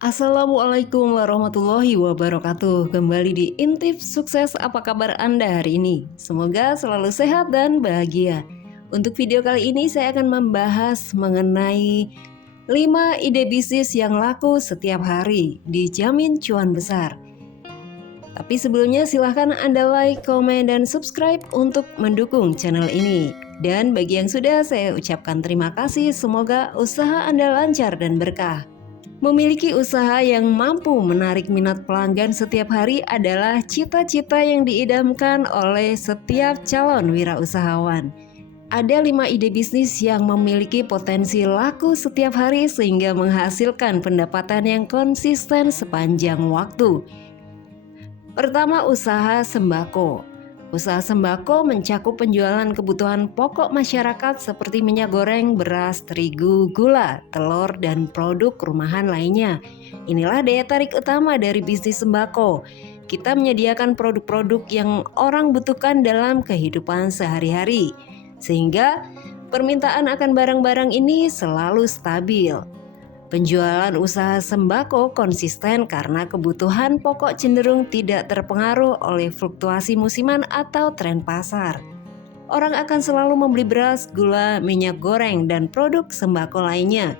Assalamualaikum warahmatullahi wabarakatuh. Kembali di Intip Sukses, apa kabar Anda hari ini? Semoga selalu sehat dan bahagia. Untuk video kali ini saya akan membahas mengenai 5 ide bisnis yang laku setiap hari, dijamin cuan besar. Tapi sebelumnya silahkan Anda like, komen, dan subscribe untuk mendukung channel ini. Dan bagi yang sudah, saya ucapkan terima kasih, semoga usaha Anda lancar dan berkah. Memiliki usaha yang mampu menarik minat pelanggan setiap hari adalah cita-cita yang diidamkan oleh setiap calon wirausahawan. Ada 5 ide bisnis yang memiliki potensi laku setiap hari sehingga menghasilkan pendapatan yang konsisten sepanjang waktu. Pertama, usaha sembako. Usaha sembako mencakup penjualan kebutuhan pokok masyarakat seperti minyak goreng, beras, terigu, gula, telur, dan produk rumahan lainnya. Inilah daya tarik utama dari bisnis sembako. Kita menyediakan produk-produk yang orang butuhkan dalam kehidupan sehari-hari, sehingga permintaan akan barang-barang ini selalu stabil. Penjualan usaha sembako konsisten karena kebutuhan pokok cenderung tidak terpengaruh oleh fluktuasi musiman atau tren pasar. Orang akan selalu membeli beras, gula, minyak goreng, dan produk sembako lainnya,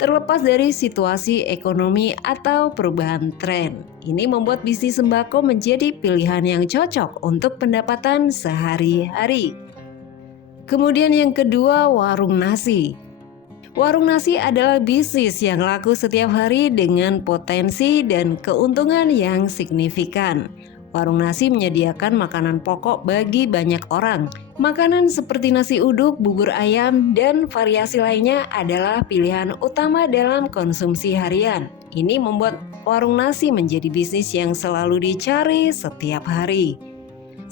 terlepas dari situasi ekonomi atau perubahan tren. Ini membuat bisnis sembako menjadi pilihan yang cocok untuk pendapatan sehari-hari. Kemudian yang kedua, warung nasi. Warung nasi adalah bisnis yang laku setiap hari dengan potensi dan keuntungan yang signifikan. Warung nasi menyediakan makanan pokok bagi banyak orang. Makanan seperti nasi uduk, bubur ayam, dan variasi lainnya adalah pilihan utama dalam konsumsi harian. Ini membuat warung nasi menjadi bisnis yang selalu dicari setiap hari.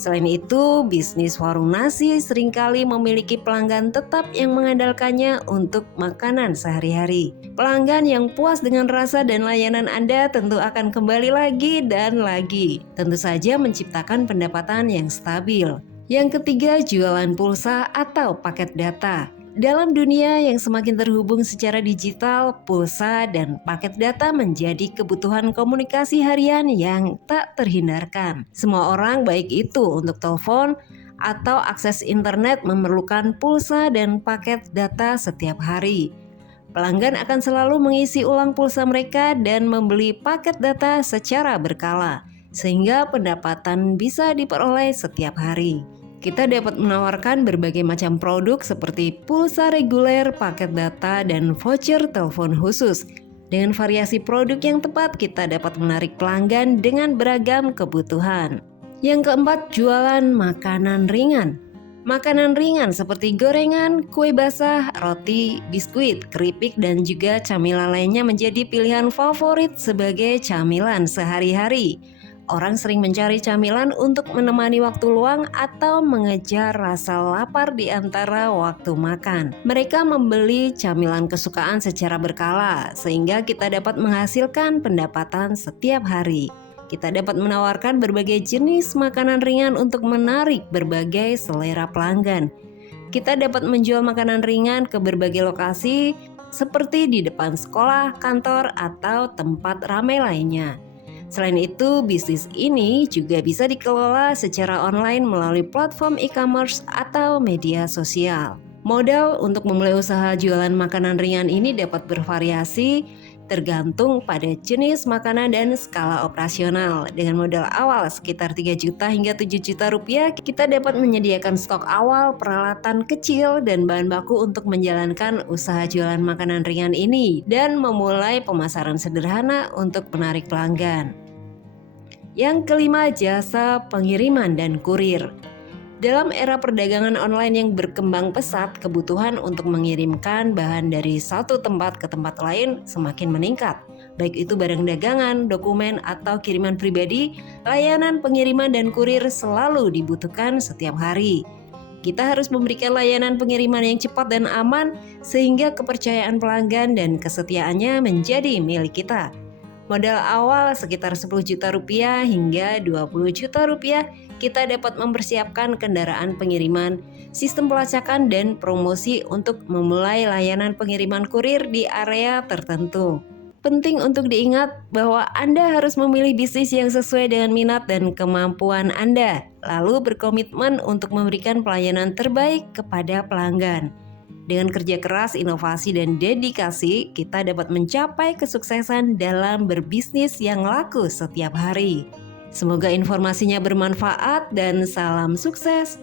Selain itu, bisnis warung nasi seringkali memiliki pelanggan tetap yang mengandalkannya untuk makanan sehari-hari. Pelanggan yang puas dengan rasa dan layanan Anda tentu akan kembali lagi dan lagi. Tentu saja menciptakan pendapatan yang stabil. Yang ketiga, jualan pulsa atau paket data. Dalam dunia yang semakin terhubung secara digital, pulsa dan paket data menjadi kebutuhan komunikasi harian yang tak terhindarkan. Semua orang, baik itu untuk telepon atau akses internet, memerlukan pulsa dan paket data setiap hari. Pelanggan akan selalu mengisi ulang pulsa mereka dan membeli paket data secara berkala, sehingga pendapatan bisa diperoleh setiap hari. Kita dapat menawarkan berbagai macam produk seperti pulsa reguler, paket data, dan voucher telepon khusus. Dengan variasi produk yang tepat, kita dapat menarik pelanggan dengan beragam kebutuhan. Yang keempat, jualan makanan ringan. Makanan ringan seperti gorengan, kue basah, roti, biskuit, keripik, dan juga camilan lainnya menjadi pilihan favorit sebagai camilan sehari-hari. Orang sering mencari camilan untuk menemani waktu luang atau mengejar rasa lapar di antara waktu makan. Mereka membeli camilan kesukaan secara berkala, sehingga kita dapat menghasilkan pendapatan setiap hari. Kita dapat menawarkan berbagai jenis makanan ringan untuk menarik berbagai selera pelanggan. Kita dapat menjual makanan ringan ke berbagai lokasi, seperti di depan sekolah, kantor, atau tempat ramai lainnya. Selain itu, bisnis ini juga bisa dikelola secara online melalui platform e-commerce atau media sosial. Modal untuk memulai usaha jualan makanan ringan ini dapat bervariasi tergantung pada jenis makanan dan skala operasional. Dengan modal awal sekitar 3 juta hingga 7 juta rupiah, kita dapat menyediakan stok awal, peralatan kecil, dan bahan baku untuk menjalankan usaha jualan makanan ringan ini dan memulai pemasaran sederhana untuk menarik pelanggan. Yang kelima, jasa pengiriman dan kurir. Dalam era perdagangan online yang berkembang pesat, kebutuhan untuk mengirimkan bahan dari satu tempat ke tempat lain semakin meningkat. Baik itu barang dagangan, dokumen, atau kiriman pribadi, layanan pengiriman dan kurir selalu dibutuhkan setiap hari. Kita harus memberikan layanan pengiriman yang cepat dan aman sehingga kepercayaan pelanggan dan kesetiaannya menjadi milik kita. Modal awal sekitar 10 juta rupiah hingga 20 juta rupiah, kita dapat mempersiapkan kendaraan pengiriman, sistem pelacakan, dan promosi untuk memulai layanan pengiriman kurir di area tertentu. Penting untuk diingat bahwa Anda harus memilih bisnis yang sesuai dengan minat dan kemampuan Anda, lalu berkomitmen untuk memberikan pelayanan terbaik kepada pelanggan. Dengan kerja keras, inovasi, dan dedikasi, kita dapat mencapai kesuksesan dalam berbisnis yang laku setiap hari. Semoga informasinya bermanfaat dan salam sukses